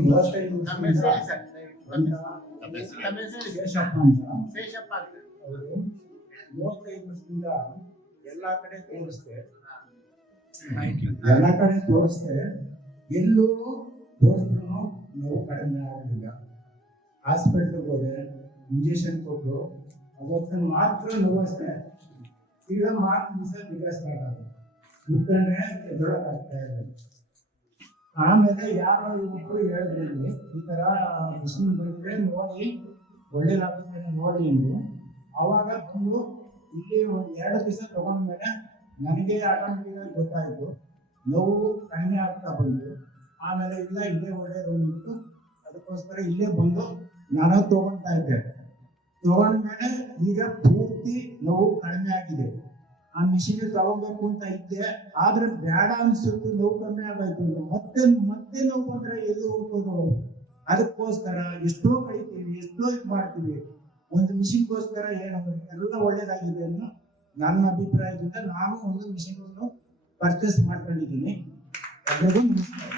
ಮೂವತ್ತೈದು ನಮ್ಮ ವರ್ಷದಿಂದ ಹೆಸರು ಹೇಳಿ ಸರ್ ದಯವಿಟ್ಟು. ನಮ್ಮ ಹೆಸರು- ನಮ್ಮ ಹೆಸರು ಹೇಳಿ ಶೇಷಪ್ಪ ಅಂತ ಶೇಷಪ್ಪ ಅಂತ ಅವರು ಮೂವತ್ತೈದು ವರ್ಷದಿಂದ ಎಲ್ಲಾ ಕಡೆ ತೋರಿಸ್ದೆ ಎಲ್ಲ ಕಡೆ ತೋರಿಸ್ತೆ ಎಲ್ಲೂ ತೋರಿಸಿದ್ರು ನೋವು ಕಡಿಮೆ ಆಗಲಿಲ್ಲ ಹಾಸ್ಪಿಟ್ಲಿಗೆ ಹೋದೆ ಇಂಜೆಕ್ಷನ್ ಕೊಟ್ಟು ಅವತ್ತು ಮಾತ್ರ ನೋವು ಅಷ್ಟೇ ಈಗ ಮಾತ್ರ ದಿವಸ ಬಿಗ ಸ್ಟಾರ್ಟ್ ಆಗುತ್ತೆ ಮುಖಂಡ್ರೆ ಎದುರಾಗ್ತಾ ಇದೆ ಆಮೇಲೆ ಯಾರೋ ಇಬ್ಬರು ಹೇಳಿದ್ರು ಈ ತರ ಮಿಷಿನ್ ಬಂದ್ರೆ ನೋಡಿ, ಒಳ್ಳೇದಾಗುತ್ತೆ ನೋಡಿ ನೀವು ಅವಾಗ ಬಂದು ಇಲ್ಲಿ ಒಂದು ಎರಡು ದಿವಸ ತಗೊಂಡ್ಮೇಲೆ ನನಗೆ ಆಟೋಮೆಟಿಕ್ ಗೊತ್ತಾಯಿತು. ನೋವು ಕಡಿಮೆ ಆಗ್ತಾ ಬಂತು. ಆಮೇಲೆ ಇಲ್ಲ, ಇಲ್ಲೇ ಒಳ್ಳೇದು ಅಂದ್ಬಿಟ್ಟು ಅದಕ್ಕೋಸ್ಕರ ಇಲ್ಲೇ ಬಂದು ನಾನು ತಗೊಳ್ತಾ ಇದ್ದೆ. ತಗೊಂಡ್ಮೇಲೆ ಈಗ ಪೂರ್ತಿ ನೋವು ಕಡಿಮೆ ಆಗಿದೆ. ಆ ಮಿಷಿನ್ ತಗೋಬೇಕು ಅಂತ ಇದ್ದೆ, ಆದ್ರೆ ಬೇಡ ಅನ್ಸುತ್ತೆ, ನೋವು ಕಮ್ಮಿ ಆಗೋಯ್ತು ಮತ್ತೆ ಮತ್ತೆ ನೋವು ಬಂದ್ರೆ ಎಲ್ಲಿ ಹೋಗ್ಬೋದು? ಅದಕ್ಕೋಸ್ಕರ ಎಷ್ಟೋ ಕಳಿತೀವಿ ಎಷ್ಟೋ ಇದು ಮಾಡ್ತೀವಿ. ಒಂದು ಮಿಷಿನ್ಗೋಸ್ಕರ ಏನು, ಎಲ್ಲ ಒಳ್ಳೇದಾಗಿದೆ ಅನ್ನೋ ನನ್ನ ಅಭಿಪ್ರಾಯದಿಂದ ನಾನು ಒಂದು ಮಿಷಿನ್ ಪರ್ಚೇಸ್ ಮಾಡ್ಕೊಂಡಿದ್ದೀನಿ. ಎಲ್ರಿಗೂ ನಮಸ್ಕಾರ.